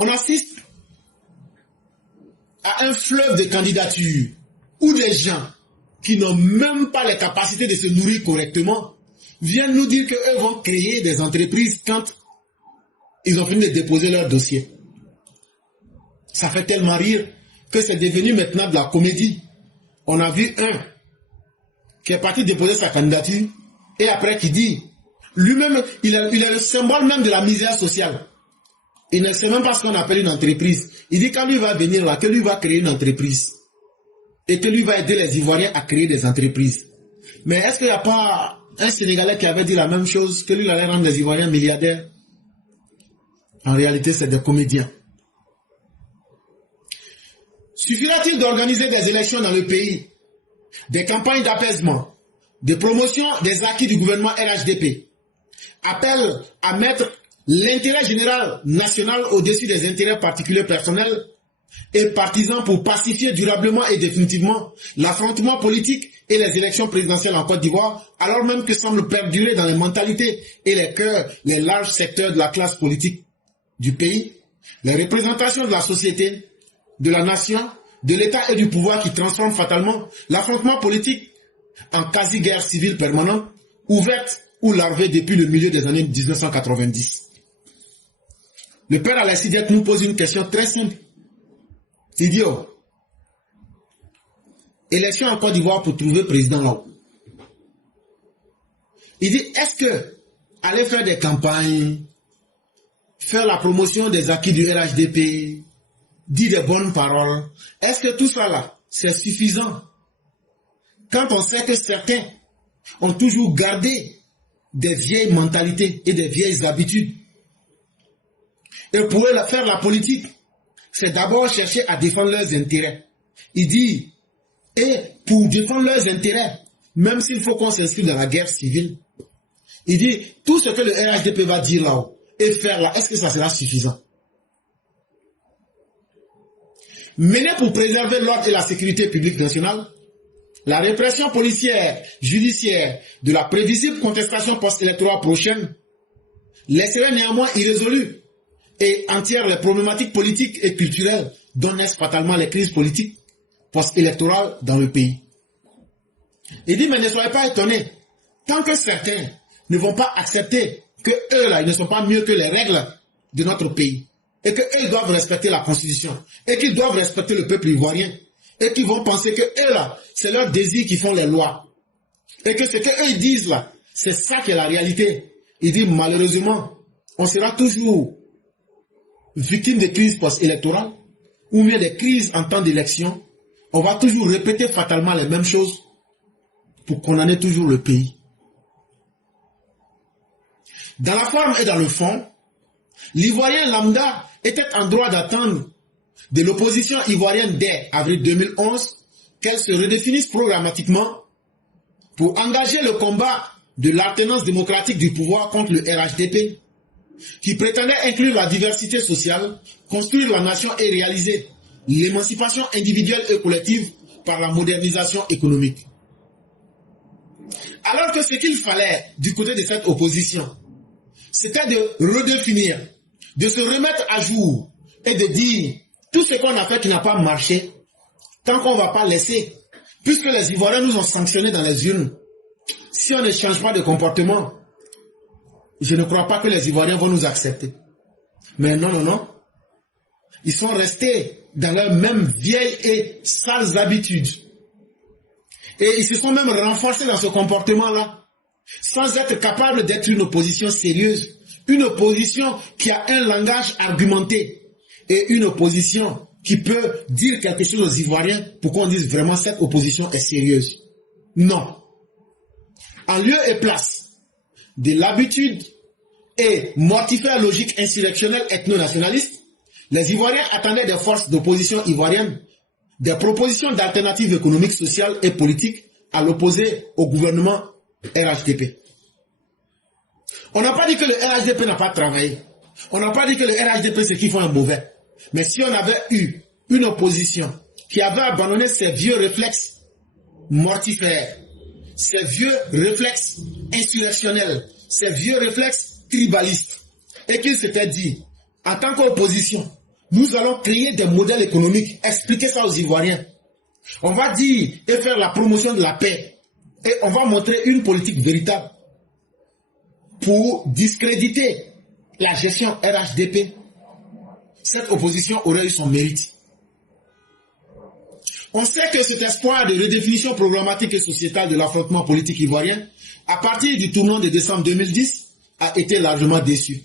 On assiste à un fleuve de candidatures où des gens qui n'ont même pas les capacités de se nourrir correctement viennent nous dire qu'eux vont créer des entreprises quand ils ont fini de déposer leur dossier. Ça fait tellement rire que c'est devenu maintenant de la comédie. On a vu un qui est parti déposer sa candidature et après qui dit, lui-même, il est le symbole même de la misère sociale. Il ne sait même pas ce qu'on appelle une entreprise. Il dit quand lui va venir là, que lui va créer une entreprise. Et que lui va aider les Ivoiriens à créer des entreprises. Mais est-ce qu'il n'y a pas un Sénégalais qui avait dit la même chose, que lui allait rendre les Ivoiriens milliardaires? En réalité, c'est des comédiens. Suffira-t-il d'organiser des élections dans le pays, des campagnes d'apaisement, de promotion des acquis du gouvernement RHDP, appel à mettre l'intérêt général national au-dessus des intérêts particuliers personnels et partisans pour pacifier durablement et définitivement l'affrontement politique et les élections présidentielles en Côte d'Ivoire, alors même que semblent perdurer dans les mentalités et les cœurs les larges secteurs de la classe politique du pays, les représentations de la société, de la nation, de l'État et du pouvoir qui transforment fatalement l'affrontement politique en quasi-guerre civile permanente, ouverte ou larvée depuis le milieu des années 1990. Le père Alassidiak nous pose une question très simple. Il dit, oh, élection en Côte d'Ivoire pour trouver président là-haut. Il dit, est-ce que aller faire des campagnes, faire la promotion des acquis du RHDP, dire des bonnes paroles, est-ce que tout ça là, c'est suffisant? Quand on sait que certains ont toujours gardé des vieilles mentalités et des vieilles habitudes. Et pour eux, faire la politique, c'est d'abord chercher à défendre leurs intérêts. Il dit, et pour défendre leurs intérêts, même s'il faut qu'on s'inscrive dans la guerre civile, il dit, tout ce que le RHDP va dire là-haut et faire là, est-ce que ça sera suffisant? Mener pour préserver l'ordre et la sécurité publique nationale, la répression policière, judiciaire de la prévisible contestation post-électorale prochaine laisserait néanmoins irrésolues et entières les problématiques politiques et culturelles dont naissent fatalement les crises politiques post-électorales dans le pays. Il dit, mais ne soyez pas étonnés, tant que certains ne vont pas accepter que eux là, ils ne sont pas mieux que les règles de notre pays, et qu'eux doivent respecter la Constitution, et qu'ils doivent respecter le peuple ivoirien, et qu'ils vont penser que eux là, c'est leurs désirs qui font les lois, et que ce qu'eux disent là, c'est ça qui est la réalité. Il dit, malheureusement, on sera toujours victime de crises post-électorales, ou bien des crises en temps d'élection. On va toujours répéter fatalement les mêmes choses pour condamner toujours le pays. Dans la forme et dans le fond, l'Ivoirien lambda était en droit d'attendre de l'opposition ivoirienne dès avril 2011 qu'elle se redéfinisse programmatiquement pour engager le combat de l'alternance démocratique du pouvoir contre le RHDP, qui prétendait inclure la diversité sociale, construire la nation et réaliser l'émancipation individuelle et collective par la modernisation économique. Alors que ce qu'il fallait du côté de cette opposition, c'était de redéfinir, de se remettre à jour et de dire tout ce qu'on a fait qui n'a pas marché, tant qu'on ne va pas laisser, puisque les Ivoiriens nous ont sanctionnés dans les urnes, si on ne change pas de comportement, je ne crois pas que les Ivoiriens vont nous accepter. Mais non, non, non. Ils sont restés dans leurs mêmes vieilles et sales habitudes. Et ils se sont même renforcés dans ce comportement-là, sans être capables d'être une opposition sérieuse, une opposition qui a un langage argumenté, et une opposition qui peut dire quelque chose aux Ivoiriens pour qu'on dise vraiment cette opposition est sérieuse. Non. En lieu et place de l'habitude et mortifère logique insurrectionnelle ethno-nationaliste, les Ivoiriens attendaient des forces d'opposition ivoiriennes des propositions d'alternatives économiques, sociales et politiques à l'opposé au gouvernement RHDP. On n'a pas dit que le RHDP n'a pas travaillé. On n'a pas dit que le RHDP c'est qu'ils font un mauvais. Mais si on avait eu une opposition qui avait abandonné ses vieux réflexes mortifères, ces vieux réflexes insurrectionnels, ces vieux réflexes tribalistes, et qu'il s'était dit, en tant qu'opposition, Nous allons créer des modèles économiques, expliquer ça aux Ivoiriens. On va dire et faire la promotion de la paix. Et on va montrer une politique véritable pour discréditer la gestion RHDP. Cette opposition aurait eu son mérite. On sait que cet espoir de redéfinition programmatique et sociétale de l'affrontement politique ivoirien, à partir du tournant de décembre 2010, a été largement déçu.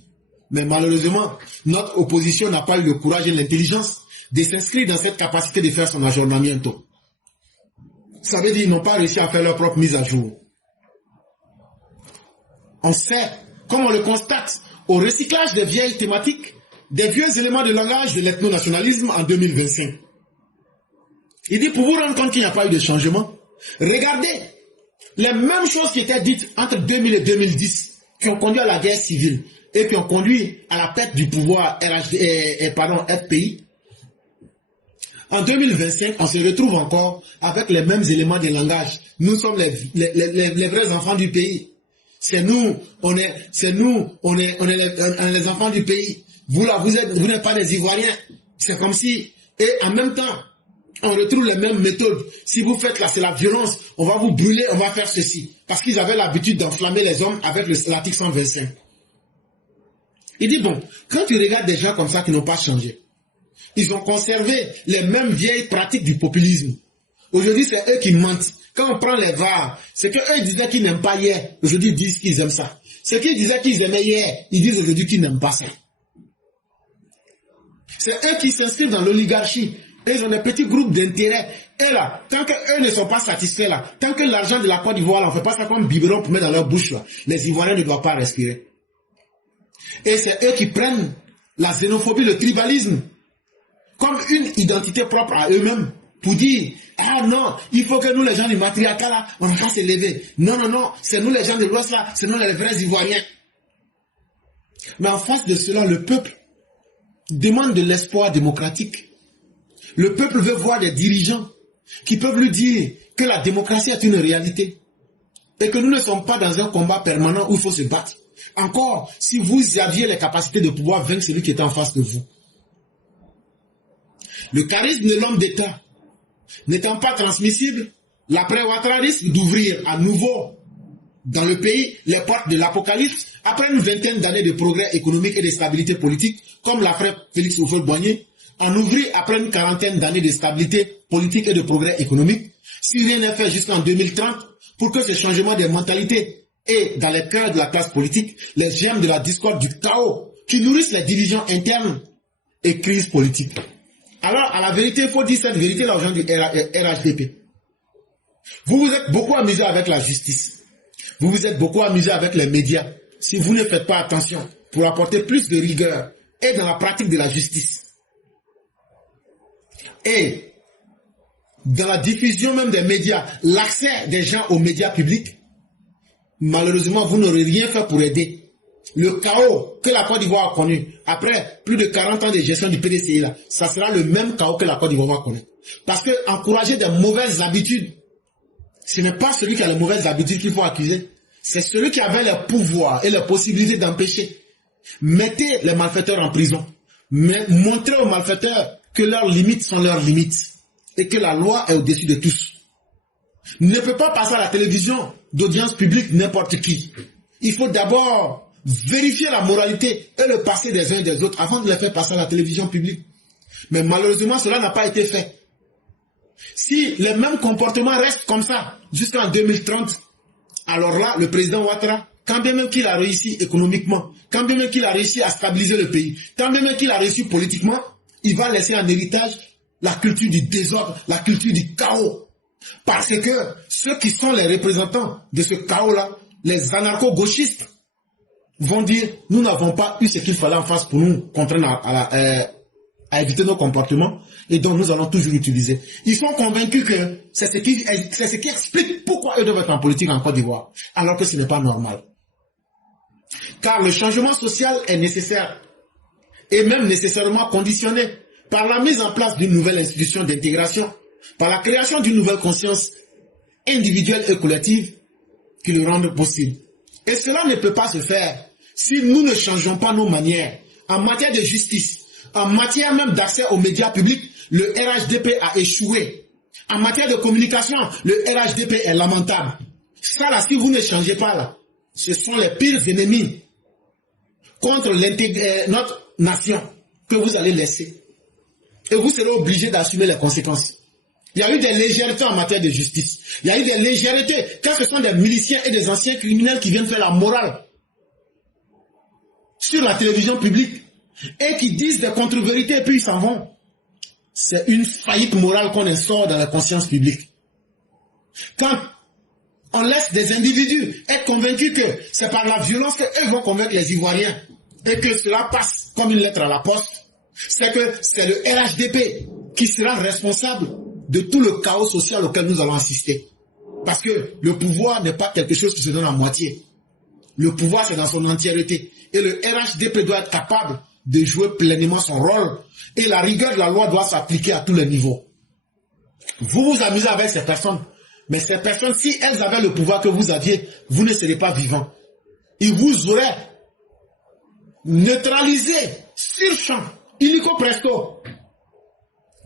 Mais malheureusement, notre opposition n'a pas eu le courage et l'intelligence de s'inscrire dans cette capacité de faire son aggiornamiento. Ça veut dire qu'ils n'ont pas réussi à faire leur propre mise à jour. On sait, comme on le constate, au recyclage des vieilles thématiques, des vieux éléments de langage de l'ethno-nationalisme en 2025. Il dit, pour vous rendre compte qu'il n'y a pas eu de changement, regardez les mêmes choses qui étaient dites entre 2000 et 2010, qui ont conduit à la guerre civile et qui ont conduit à la perte du pouvoir FPI. En 2025, on se retrouve encore avec les mêmes éléments de langage. Nous sommes les vrais enfants du pays. C'est nous, on est les enfants du pays. Vous là, vous n'êtes pas des Ivoiriens. C'est comme si, et en même temps, on retrouve les mêmes méthodes. Si vous faites là, c'est la violence. On va vous brûler, on va faire ceci. Parce qu'ils avaient l'habitude d'enflammer les hommes avec l'article 125. Il dit, bon, quand tu regardes des gens comme ça qui n'ont pas changé, ils ont conservé les mêmes vieilles pratiques du populisme. Aujourd'hui, c'est eux qui mentent. Quand on prend les VAR, c'est qu'eux disaient qu'ils n'aiment pas hier. Aujourd'hui, ils disent qu'ils aiment ça. Ce qu'ils disaient qu'ils aimaient hier, ils disent aujourd'hui qu'ils n'aiment pas ça. C'est eux qui s'inscrivent dans l'oligarchie. Ils ont des petits groupes d'intérêt. Et là, tant qu'eux ne sont pas satisfaits là, tant que l'argent de la Côte d'Ivoire, on ne fait pas ça comme biberon pour mettre dans leur bouche là, les Ivoiriens ne doivent pas respirer. Et c'est eux qui prennent la xénophobie, le tribalisme, comme une identité propre à eux-mêmes, pour dire, ah non, il faut que nous les gens du matriarcat là, on ne va pas se lever. Non, non, non, c'est nous les gens de l'Ouest là, c'est nous les vrais Ivoiriens. Mais en face de cela, le peuple demande de l'espoir démocratique. Le peuple veut voir des dirigeants qui peuvent lui dire que la démocratie est une réalité et que nous ne sommes pas dans un combat permanent où il faut se battre. Encore, si vous aviez les capacités de pouvoir vaincre celui qui est en face de vous. Le charisme de l'homme d'État n'étant pas transmissible, l'après Ouattara risque d'ouvrir à nouveau dans le pays les portes de l'apocalypse après une vingtaine d'années de progrès économique et de stabilité politique, comme l'après Félix Houphouët-Boigny, en ouvrir après une quarantaine d'années de stabilité politique et de progrès économique, si rien n'est fait jusqu'en 2030, pour que ce changement des mentalités et dans les cœurs de la classe politique, les germes de la discorde, du chaos, qui nourrissent les divisions internes et crises politiques. Alors, à la vérité, il faut dire cette vérité-là aux gens du RHDP. Vous vous êtes beaucoup amusé avec la justice. Vous vous êtes beaucoup amusé avec les médias. Si vous ne faites pas attention pour apporter plus de rigueur et dans la pratique de la justice, et dans la diffusion même des médias, l'accès des gens aux médias publics, malheureusement, vous n'aurez rien fait pour aider. Le chaos que la Côte d'Ivoire a connu, après plus de 40 ans de gestion du PDCI, là, ça sera le même chaos que la Côte d'Ivoire va connaître. Parce que encourager des mauvaises habitudes, ce n'est pas celui qui a les mauvaises habitudes qu'il faut accuser. C'est celui qui avait le pouvoir et la possibilité d'empêcher. Mettez les malfaiteurs en prison. Mais montrez aux malfaiteurs que leurs limites sont leurs limites. Et que la loi est au-dessus de tous. Ne peut pas passer à la télévision d'audience publique n'importe qui. Il faut d'abord vérifier la moralité et le passé des uns et des autres avant de les faire passer à la télévision publique. Mais malheureusement, cela n'a pas été fait. Si les mêmes comportements restent comme ça jusqu'en 2030, alors là, le président Ouattara, quand bien même qu'il a réussi économiquement, quand bien même qu'il a réussi à stabiliser le pays, quand bien même qu'il a réussi politiquement, il va laisser en héritage la culture du désordre, la culture du chaos. Parce que ceux qui sont les représentants de ce chaos-là, les anarcho-gauchistes, vont dire, nous n'avons pas eu ce qu'il fallait en face pour nous contraindre à éviter nos comportements, et donc nous allons toujours utiliser. Ils sont convaincus que c'est ce qui explique pourquoi eux doivent être en politique en Côte d'Ivoire, alors que ce n'est pas normal. Car le changement social est nécessaire, et même nécessairement conditionné par la mise en place d'une nouvelle institution d'intégration, par la création d'une nouvelle conscience individuelle et collective qui le rendent possible. Et cela ne peut pas se faire si nous ne changeons pas nos manières en matière de justice, En matière même d'accès aux médias publics, le RHDP a échoué. En matière de communication, le RHDP est lamentable. Ça là, si vous ne changez pas là, ce sont les pires ennemis contre notre nation que vous allez laisser. Et vous serez obligé d'assumer les conséquences. Il y a eu des légèretés en matière de justice. Il y a eu des légèretés quand ce sont des miliciens et des anciens criminels qui viennent faire la morale sur la télévision publique et qui disent des contre-vérités et puis ils s'en vont. C'est une faillite morale qu'on instaure dans la conscience publique. Quand on laisse des individus être convaincus que c'est par la violence qu'eux vont convaincre les Ivoiriens et que cela passe comme une lettre à la poste, c'est que c'est le RHDP qui sera responsable de tout le chaos social auquel nous allons assister. Parce que le pouvoir n'est pas quelque chose qui se donne à moitié. Le pouvoir, c'est dans son entièreté. Et le RHDP doit être capable de jouer pleinement son rôle. Et la rigueur de la loi doit s'appliquer à tous les niveaux. Vous vous amusez avec ces personnes. Mais ces personnes, si elles avaient le pouvoir que vous aviez, vous ne serez pas vivants. Ils vous auraient neutralisé sur champ, illico presto.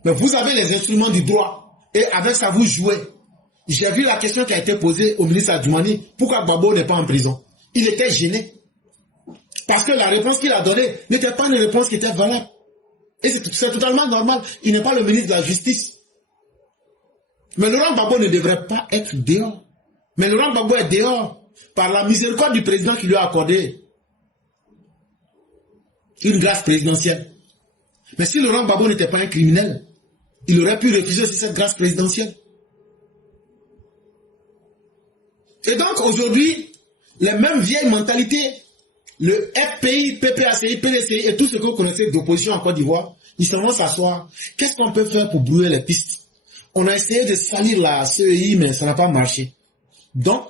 Mais vous avez les instruments du droit. Et avec ça, vous jouez. J'ai vu la question qui a été posée au ministre Adjoumani. Pourquoi Gbagbo n'est pas en prison? Il était gêné. Parce que la réponse qu'il a donnée n'était pas une réponse qui était valable. Et c'est totalement normal. Il n'est pas le ministre de la Justice. Mais Laurent Gbagbo ne devrait pas être dehors. Mais Laurent Gbagbo est dehors par la miséricorde du président qui lui a accordé une grâce présidentielle. Mais si Laurent Gbagbo n'était pas un criminel, il aurait pu refuser aussi cette grâce présidentielle. Et donc aujourd'hui, les mêmes vieilles mentalités, le FPI, PPACI, PDCI et tout ce que vous connaissez d'opposition en Côte d'Ivoire, ils s'en vont s'asseoir. Qu'est-ce qu'on peut faire pour brouiller les pistes? On a essayé de salir la CEI, mais ça n'a pas marché. Donc,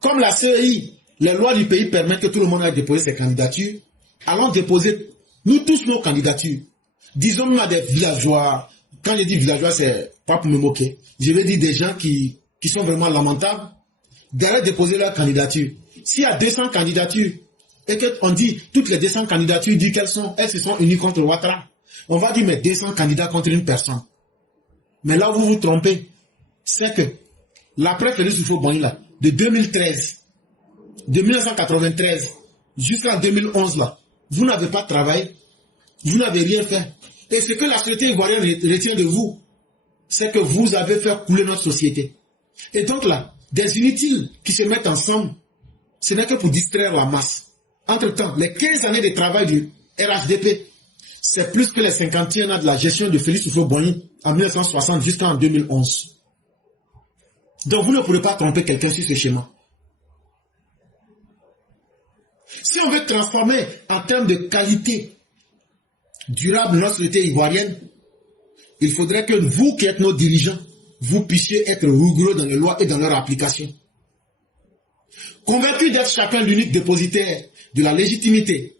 comme la CEI, les lois du pays permettent que tout le monde aille déposer ses candidatures, allons déposer, nous tous, nos candidatures. Disons-nous à des villageois. Quand je dis villageois, c'est pas pour me moquer. Je veux dire des gens qui sont vraiment lamentables, d'aller déposer leur candidature. S'il y a 200 candidatures, et qu'on dit, toutes les 200 candidatures, dit qu'elles se sont unies contre Ouattara, on va dire, mais 200 candidats contre une personne. Mais là où vous vous trompez, c'est que l'après Félix Houphouët-Boigny, là, de 2013, de 1993 jusqu'en 2011, là, vous n'avez pas travaillé, vous n'avez rien fait. Et ce que la société ivoirienne retient de vous, c'est que vous avez fait couler notre société. Et donc là, des inutiles qui se mettent ensemble, ce n'est que pour distraire la masse. Entre-temps, les 15 années de travail du RHDP, c'est plus que les 51 ans de la gestion de Félix Houphouët-Boigny en 1960 jusqu'en 2011. Donc vous ne pourrez pas tromper quelqu'un sur ce schéma. Si on veut transformer en termes de qualité durable notre société ivoirienne, il faudrait que vous qui êtes nos dirigeants, vous puissiez être rigoureux dans les lois et dans leur application. Convaincus d'être chacun l'unique dépositaire de la légitimité,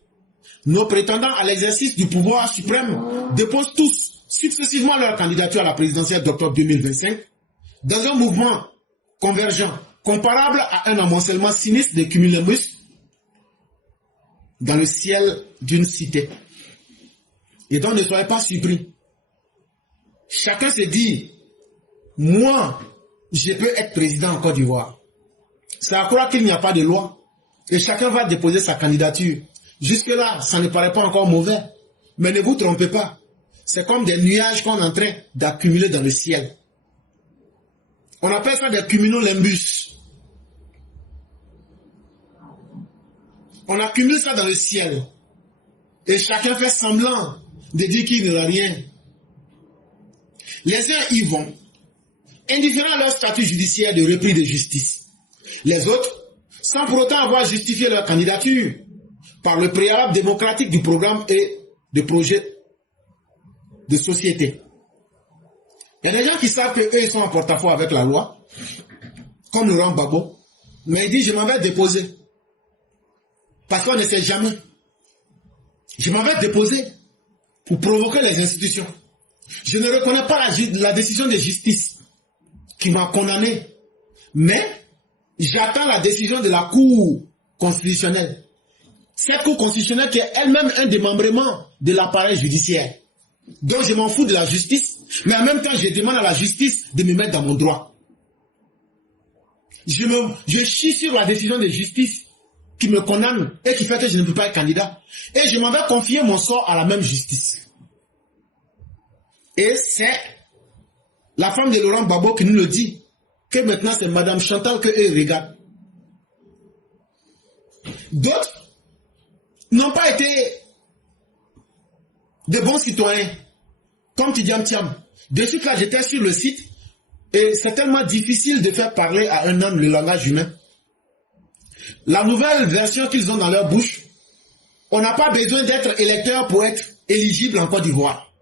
nos prétendants à l'exercice du pouvoir suprême déposent tous successivement leur candidature à la présidentielle d'octobre 2025 dans un mouvement convergent, comparable à un amoncellement sinistre de cumulonimbus dans le ciel d'une cité. Et donc ne soyez pas surpris. Chacun se dit, moi, je peux être président en Côte d'Ivoire. C'est à croire qu'il n'y a pas de loi. Et chacun va déposer sa candidature. Jusque-là, ça ne paraît pas encore mauvais. Mais ne vous trompez pas. C'est comme des nuages qu'on est en train d'accumuler dans le ciel. On appelle ça des cumulonimbus. On accumule ça dans le ciel. Et chacun fait semblant de dire qu'il n'a rien. Les uns y vont, indifférents à leur statut judiciaire de repris de justice. Les autres, sans pour autant avoir justifié leur candidature par le préalable démocratique du programme et des projets de société. Il y a des gens qui savent qu'eux, ils sont en porte-à-faux avec la loi, comme Laurent Gbagbo, mais il dit, je m'en vais déposer. Parce qu'on ne sait jamais. Je m'en vais déposer pour provoquer les institutions. Je ne reconnais pas la décision de justice qui m'a condamné, mais j'attends la décision de la Cour constitutionnelle Cette Cour constitutionnelle qui est elle-même un démembrement de l'appareil judiciaire. Donc je m'en fous de la justice, mais en même temps je demande à la justice de me mettre dans mon droit. Je chie sur la décision de justice qui me condamne et qui fait que je ne peux pas être candidat. Et je m'en vais confier mon sort à la même justice. Et c'est la femme de Laurent Gbagbo qui nous le dit, que maintenant c'est Madame Chantal que eux regardent. D'autres n'ont pas été de bons citoyens, comme Tidiam Thiam. De suite là, j'étais sur le site, et c'est tellement difficile de faire parler à un homme le langage humain. La nouvelle version qu'ils ont dans leur bouche, on n'a pas besoin d'être électeur pour être éligible en Côte d'Ivoire.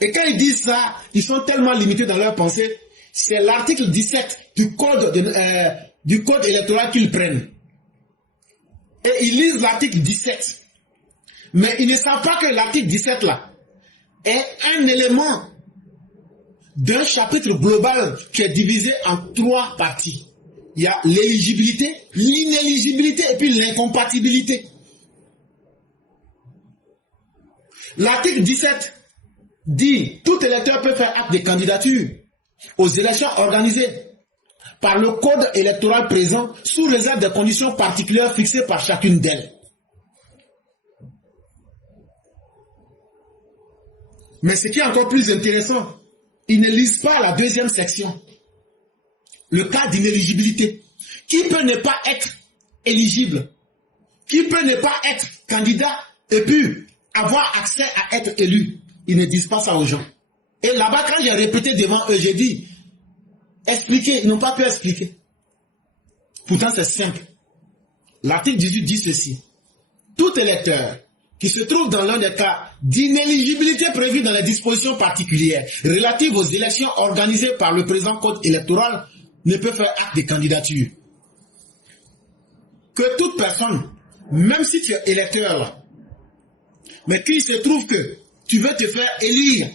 Et quand ils disent ça, ils sont tellement limités dans leur pensée, c'est l'article 17 du code électoral qu'ils prennent. Et ils lisent l'article 17. Mais ils ne savent pas que l'article 17 là est un élément d'un chapitre global qui est divisé en 3 parties. Il y a l'éligibilité, l'inéligibilité et puis l'incompatibilité. L'article 17 dit tout électeur peut faire acte de candidature aux élections organisées par le code électoral présent sous réserve des conditions particulières fixées par chacune d'elles. Mais ce qui est encore plus intéressant, ils ne lisent pas la deuxième section. Le cas d'inéligibilité. Qui peut ne pas être éligible? Qui peut ne pas être candidat et puis avoir accès à être élu? Ils ne disent pas ça aux gens. Et là-bas, quand j'ai répété devant eux, j'ai dit, expliquez, ils n'ont pas pu expliquer. Pourtant, c'est simple. L'article 18 dit ceci. Tout électeur qui se trouve dans l'un des cas d'inéligibilité prévus dans les dispositions particulières relatives aux élections organisées par le présent code électoral ne peut faire acte de candidature. Que toute personne, même si tu es électeur là, mais qu'il se trouve que tu veux te faire élire,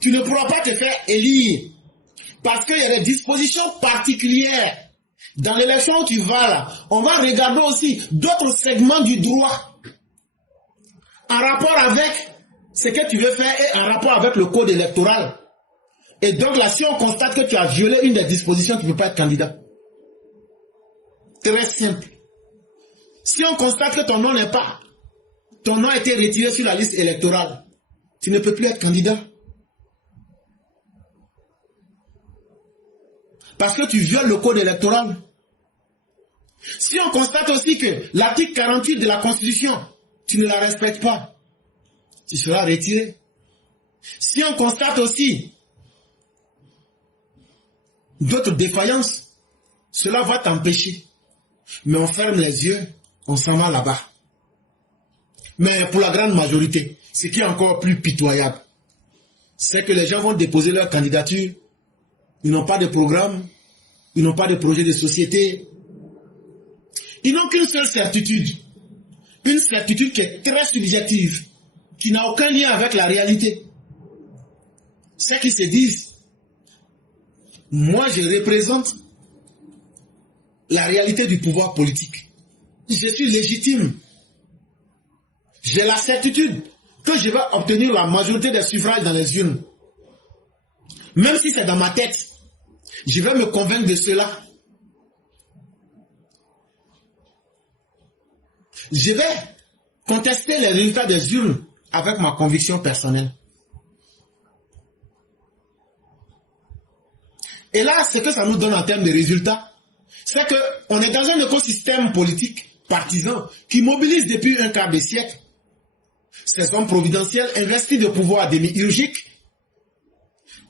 tu ne pourras pas te faire élire parce qu'il y a des dispositions particulières. Dans l'élection où tu vas là, on va regarder aussi d'autres segments du droit en rapport avec ce que tu veux faire et en rapport avec le code électoral. Et donc là, si on constate que tu as violé une des dispositions, tu ne peux pas être candidat. Très simple. Si on constate que ton nom a été retiré sur la liste électorale, tu ne peux plus être candidat. Parce que tu violes le code électoral. Si on constate aussi que l'article 48 de la Constitution, tu ne la respectes pas, tu seras retiré. Si on constate aussi d'autres défaillances, cela va t'empêcher. Mais on ferme les yeux, on s'en va là-bas. Mais pour la grande majorité, ce qui est encore plus pitoyable, c'est que les gens vont déposer leur candidature, ils n'ont pas de programme, ils n'ont pas de projet de société, ils n'ont qu'une seule certitude, une certitude qui est très subjective, qui n'a aucun lien avec la réalité. C'est qu'ils se disent, moi je représente la réalité du pouvoir politique. Je suis légitime. J'ai la certitude que je vais obtenir la majorité des suffrages dans les urnes. Même si c'est dans ma tête, je vais me convaincre de cela. Je vais contester les résultats des urnes avec ma conviction personnelle. Et là, ce que ça nous donne en termes de résultats, c'est qu'on est dans un écosystème politique partisan qui mobilise depuis un quart de siècle ces hommes providentiels investis de pouvoirs démiurgiques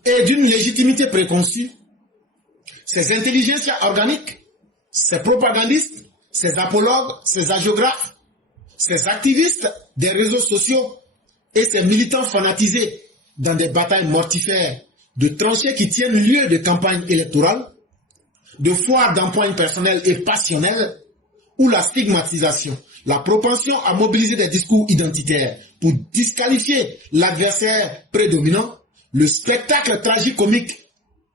et d'une légitimité préconçue, ces intelligences organiques, ces propagandistes, ces apologues, ces hagiographes, ces activistes des réseaux sociaux et ces militants fanatisés dans des batailles mortifères de tranchées qui tiennent lieu de campagne électorale, de foires d'empoigne personnelle et passionnelle, où la stigmatisation, la propension à mobiliser des discours identitaires pour disqualifier l'adversaire prédominant, le spectacle tragicomique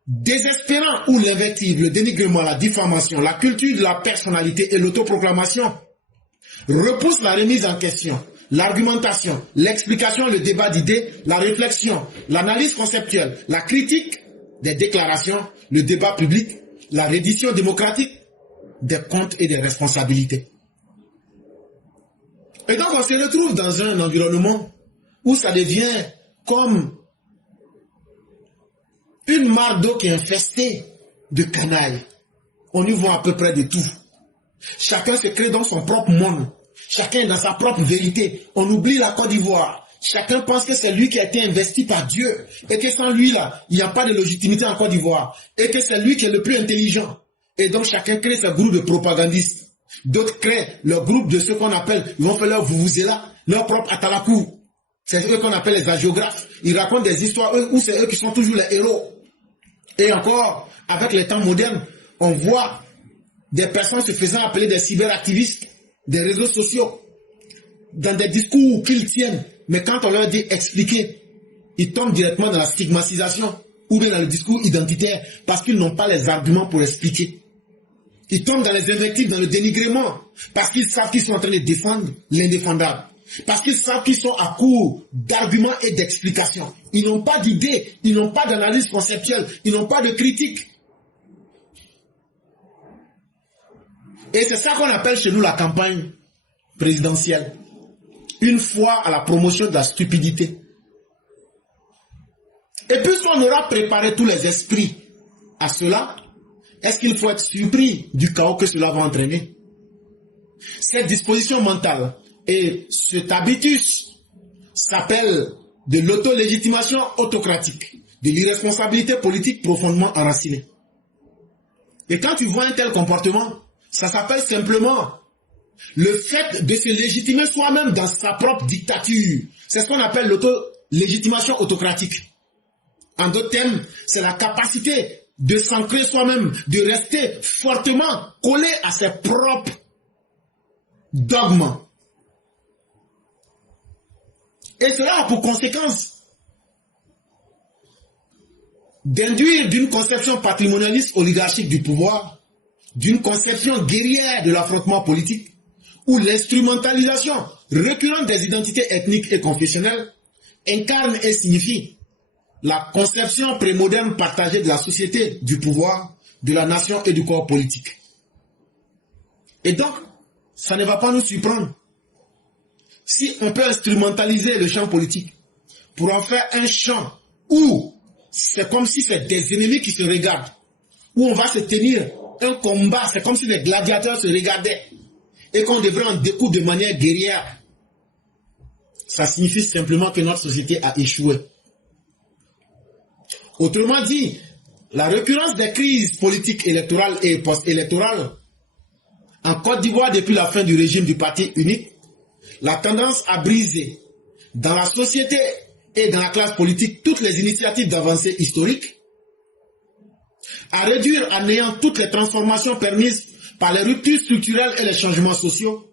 désespérant où l'invective, le dénigrement, la diffamation, la culture de la personnalité et l'autoproclamation repousse la remise en question, l'argumentation, l'explication, le débat d'idées, la réflexion, l'analyse conceptuelle, la critique des déclarations, le débat public, la reddition démocratique des comptes et des responsabilités. Et donc on se retrouve dans un environnement où ça devient comme une mare d'eau qui est infestée de canailles. On y voit à peu près de tout. Chacun se crée dans son propre monde. Chacun est dans sa propre vérité. On oublie la Côte d'Ivoire. Chacun pense que c'est lui qui a été investi par Dieu. Et que sans lui, là, il n'y a pas de légitimité en Côte d'Ivoire. Et que c'est lui qui est le plus intelligent. Et donc chacun crée ce groupe de propagandistes. D'autres créent leur groupe de ce qu'on appelle, ils vont faire leur vuvuzela, leur propre atalakou. C'est eux qu'on appelle les hagiographes. Ils racontent des histoires où c'est eux qui sont toujours les héros. Et encore, avec les temps modernes, on voit des personnes se faisant appeler des cyberactivistes, des réseaux sociaux, dans des discours qu'ils tiennent. Mais quand on leur dit expliquer, ils tombent directement dans la stigmatisation ou bien dans le discours identitaire parce qu'ils n'ont pas les arguments pour expliquer. Ils tombent dans les invectives, dans le dénigrement parce qu'ils savent qu'ils sont en train de défendre l'indéfendable. Parce qu'ils savent qu'ils sont à court d'arguments et d'explications. Ils n'ont pas d'idées, ils n'ont pas d'analyse conceptuelle, ils n'ont pas de critique. Et c'est ça qu'on appelle chez nous la campagne présidentielle. Une fois à la promotion de la stupidité. Et puisqu'on aura préparé tous les esprits à cela, est-ce qu'il faut être surpris du chaos que cela va entraîner? Cette disposition mentale et cet habitus s'appelle de l'auto-légitimation autocratique, de l'irresponsabilité politique profondément enracinée. Et quand tu vois un tel comportement, ça s'appelle simplement le fait de se légitimer soi-même dans sa propre dictature. C'est ce qu'on appelle l'auto-légitimation autocratique. En d'autres termes, c'est la capacité de s'ancrer soi-même, de rester fortement collé à ses propres dogmes. Et cela a pour conséquence d'induire d'une conception patrimonialiste oligarchique du pouvoir, d'une conception guerrière de l'affrontement politique, où l'instrumentalisation récurrente des identités ethniques et confessionnelles incarne et signifie la conception prémoderne partagée de la société, du pouvoir, de la nation et du corps politique. Et donc, ça ne va pas nous surprendre. Si on peut instrumentaliser le champ politique pour en faire un champ où c'est comme si c'est des ennemis qui se regardent, où on va se tenir un combat, c'est comme si les gladiateurs se regardaient et qu'on devrait en découdre de manière guerrière, ça signifie simplement que notre société a échoué. Autrement dit, la récurrence des crises politiques électorales et post-électorales en Côte d'Ivoire depuis la fin du régime du parti unique, la tendance à briser dans la société et dans la classe politique toutes les initiatives d'avancée historique, à réduire à néant toutes les transformations permises par les ruptures structurelles et les changements sociaux,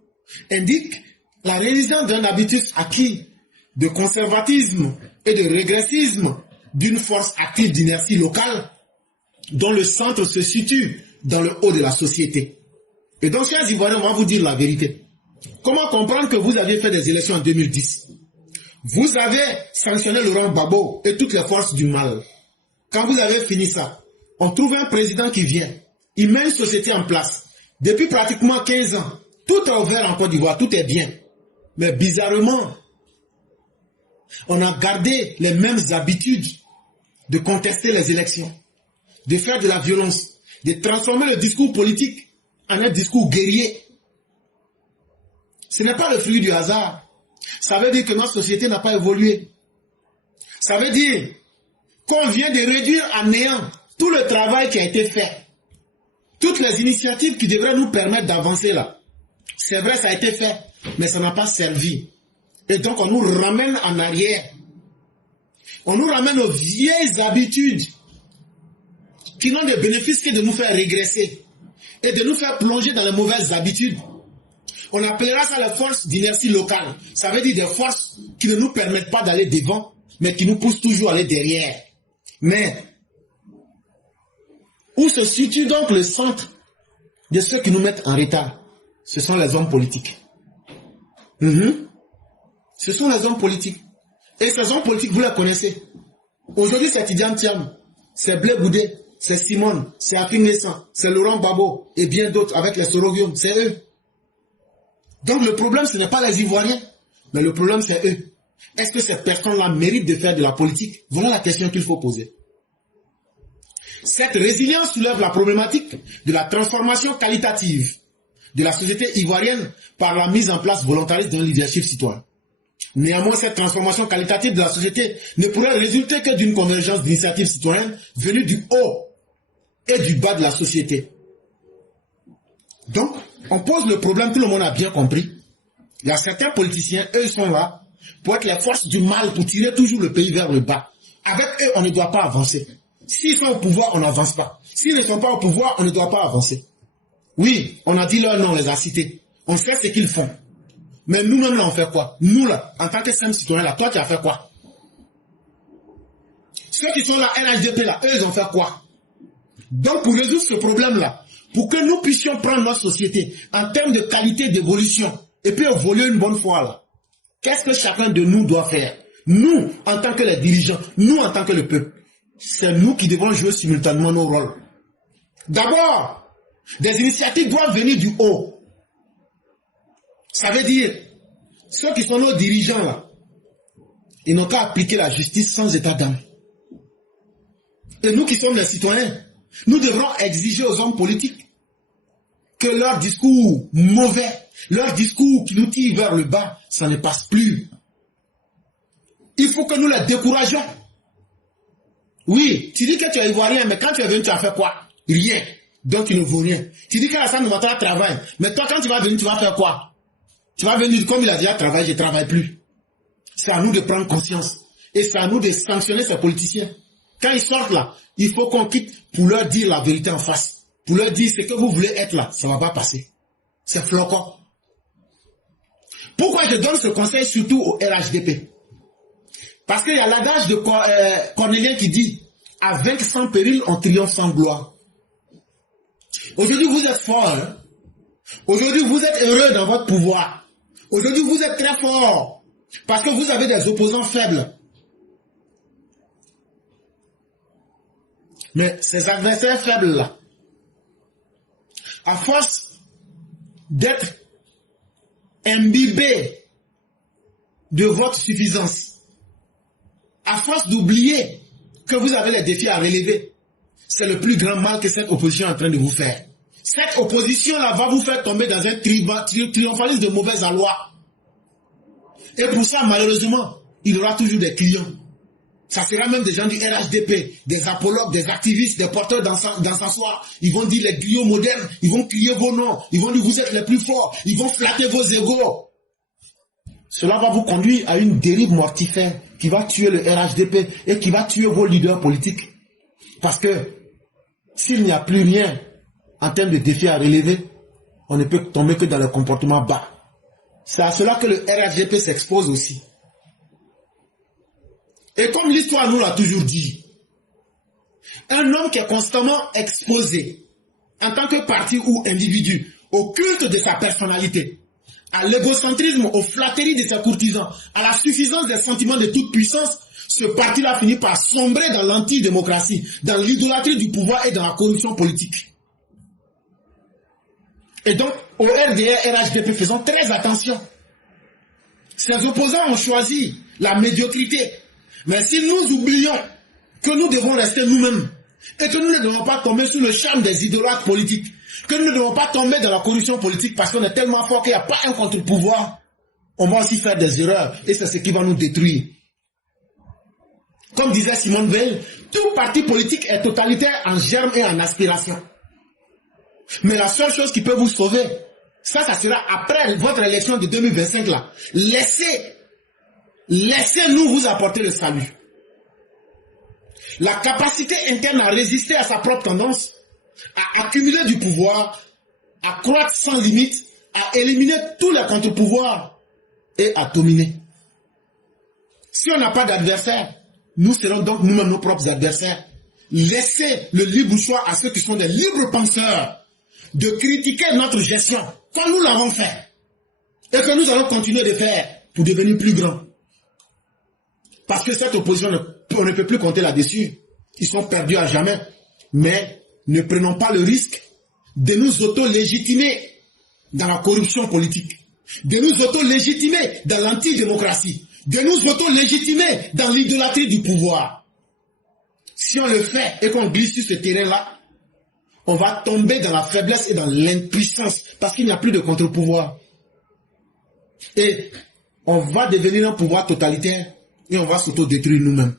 indique la réalisation d'un habitus acquis de conservatisme et de régressisme d'une force active d'inertie locale dont le centre se situe dans le haut de la société. Et donc, chers Ivoiriens, on va vous dire la vérité. Comment comprendre que vous aviez fait des élections en 2010? Vous avez sanctionné Laurent Gbagbo et toutes les forces du mal. Quand vous avez fini ça, on trouve un président qui vient. Il met une société en place. Depuis pratiquement 15 ans, tout est ouvert en Côte d'Ivoire, tout est bien. Mais bizarrement, on a gardé les mêmes habitudes de contester les élections, de faire de la violence, de transformer le discours politique en un discours guerrier. Ce n'est pas le fruit du hasard. Ça veut dire que notre société n'a pas évolué. Ça veut dire qu'on vient de réduire à néant tout le travail qui a été fait. Toutes les initiatives qui devraient nous permettre d'avancer là. C'est vrai, ça a été fait, mais ça n'a pas servi. Et donc on nous ramène en arrière. On nous ramène aux vieilles habitudes qui n'ont de bénéfice que de nous faire régresser et de nous faire plonger dans les mauvaises habitudes. On appellera ça les forces d'inertie locale. Ça veut dire des forces qui ne nous permettent pas d'aller devant, mais qui nous poussent toujours à aller derrière. Mais où se situe donc le centre de ceux qui nous mettent en retard? Ce sont les hommes politiques. Ce sont les hommes politiques. Et ces hommes politiques, vous les connaissez. Aujourd'hui, c'est Tidiane Thiam, c'est Blé Goudé, c'est Simone, c'est Afin Nessan, c'est Laurent Gbagbo et bien d'autres avec les Sorogium, c'est eux. Donc le problème, ce n'est pas les Ivoiriens, mais le problème, c'est eux. Est-ce que ces personnes-là méritent de faire de la politique? Voilà la question qu'il faut poser. Cette résilience soulève la problématique de la transformation qualitative de la société ivoirienne par la mise en place volontariste d'un leadership citoyen. Néanmoins, cette transformation qualitative de la société ne pourrait résulter que d'une convergence d'initiatives citoyennes venues du haut et du bas de la société. Donc, on pose le problème, tout le monde a bien compris. Il y a certains politiciens, eux, sont là pour être les forces du mal, pour tirer toujours le pays vers le bas. Avec eux, on ne doit pas avancer. S'ils sont au pouvoir, on n'avance pas. S'ils ne sont pas au pouvoir, on ne doit pas avancer. Oui, on a dit leur nom, on les a cités. On sait ce qu'ils font. Mais nous-mêmes, là, on fait quoi? Nous, là, en tant que simple citoyen, là, toi, tu as fait quoi? Ceux qui sont là, NHDP, là, eux, ils ont fait quoi? Donc, pour résoudre ce problème-là, pour que nous puissions prendre notre société en termes de qualité d'évolution, et puis évoluer une bonne fois, là, qu'est-ce que chacun de nous doit faire? Nous, en tant que les dirigeants, nous, en tant que le peuple, c'est nous qui devons jouer simultanément nos rôles. D'abord, des initiatives doivent venir du haut. Ça veut dire, ceux qui sont nos dirigeants là, ils n'ont qu'à appliquer la justice sans état d'âme. Et nous qui sommes les citoyens, nous devrons exiger aux hommes politiques que leur discours mauvais, leur discours qui nous tire vers le bas, ça ne passe plus. Il faut que nous les décourageons. Oui, tu dis que tu es ivoirien, mais quand tu es venu, tu as fait quoi? Rien. Donc tu ne vaux rien. Tu dis qu'Alassane Ouattara travaille, mais toi quand tu vas venir, tu vas faire quoi? Tu vas venir, comme il a déjà travaillé, je ne travaille plus. C'est à nous de prendre conscience. Et c'est à nous de sanctionner ces politiciens. Quand ils sortent là, il faut qu'on quitte pour leur dire la vérité en face. Pour leur dire ce que vous voulez être là, ça ne va pas passer. C'est flocon. Pourquoi je donne ce conseil surtout au RHDP? Parce qu'il y a l'adage de Cornélien qui dit « À vaincre sans péril, on triomphe sans gloire ». Aujourd'hui, vous êtes fort. Hein? Aujourd'hui, vous êtes heureux dans votre pouvoir. Aujourd'hui, vous êtes très fort. Parce que vous avez des opposants faibles. Mais ces adversaires faibles-là, à force d'être imbibés de votre suffisance, à force d'oublier que vous avez les défis à relever, c'est le plus grand mal que cette opposition est en train de vous faire. Cette opposition-là va vous faire tomber dans un triomphalisme de mauvaise aloi. Et pour ça, malheureusement, il y aura toujours des clients. Ça sera même des gens du RHDP, des apologues, des activistes, des porteurs d'encensoirs. Ils vont dire les griots modernes, ils vont crier vos noms, ils vont dire vous êtes les plus forts, ils vont flatter vos égos. Cela va vous conduire à une dérive mortifère qui va tuer le RHDP et qui va tuer vos leaders politiques. Parce que s'il n'y a plus rien en termes de défis à relever, on ne peut tomber que dans le comportement bas. C'est à cela que le RHDP s'expose aussi. Et comme l'histoire nous l'a toujours dit, un homme qui est constamment exposé, en tant que parti ou individu, au culte de sa personnalité, à l'égocentrisme, aux flatteries de ses courtisans, à la suffisance des sentiments de toute puissance, ce parti-là finit par sombrer dans l'antidémocratie, dans l'idolâtrie du pouvoir et dans la corruption politique. Et donc, au RDR, RHDP, faisons très attention. Ces opposants ont choisi la médiocrité. Mais si nous oublions que nous devons rester nous-mêmes et que nous ne devons pas tomber sous le charme des idolâtres politiques, que nous ne devons pas tomber dans la corruption politique parce qu'on est tellement fort qu'il n'y a pas un contre-pouvoir, on va aussi faire des erreurs et c'est ce qui va nous détruire. Comme disait Simone Veil, tout parti politique est totalitaire en germe et en aspiration. Mais la seule chose qui peut vous sauver, ça sera après votre élection de 2025 là. Laissez-nous vous apporter le salut. La capacité interne à résister à sa propre tendance, à accumuler du pouvoir, à croître sans limite, à éliminer tous les contre-pouvoirs et à dominer. Si on n'a pas d'adversaire, nous serons donc nous-mêmes nos propres adversaires. Laissez le libre choix à ceux qui sont des libres penseurs de critiquer notre gestion, comme nous l'avons fait. Et que nous allons continuer de faire pour devenir plus grands. Parce que cette opposition, on ne peut plus compter là-dessus. Ils sont perdus à jamais. Mais ne prenons pas le risque de nous auto-légitimer dans la corruption politique, de nous auto-légitimer dans l'antidémocratie, de nous auto-légitimer dans l'idolâtrie du pouvoir. Si on le fait et qu'on glisse sur ce terrain-là, on va tomber dans la faiblesse et dans l'impuissance parce qu'il n'y a plus de contre-pouvoir. Et on va devenir un pouvoir totalitaire et on va s'auto-détruire nous-mêmes.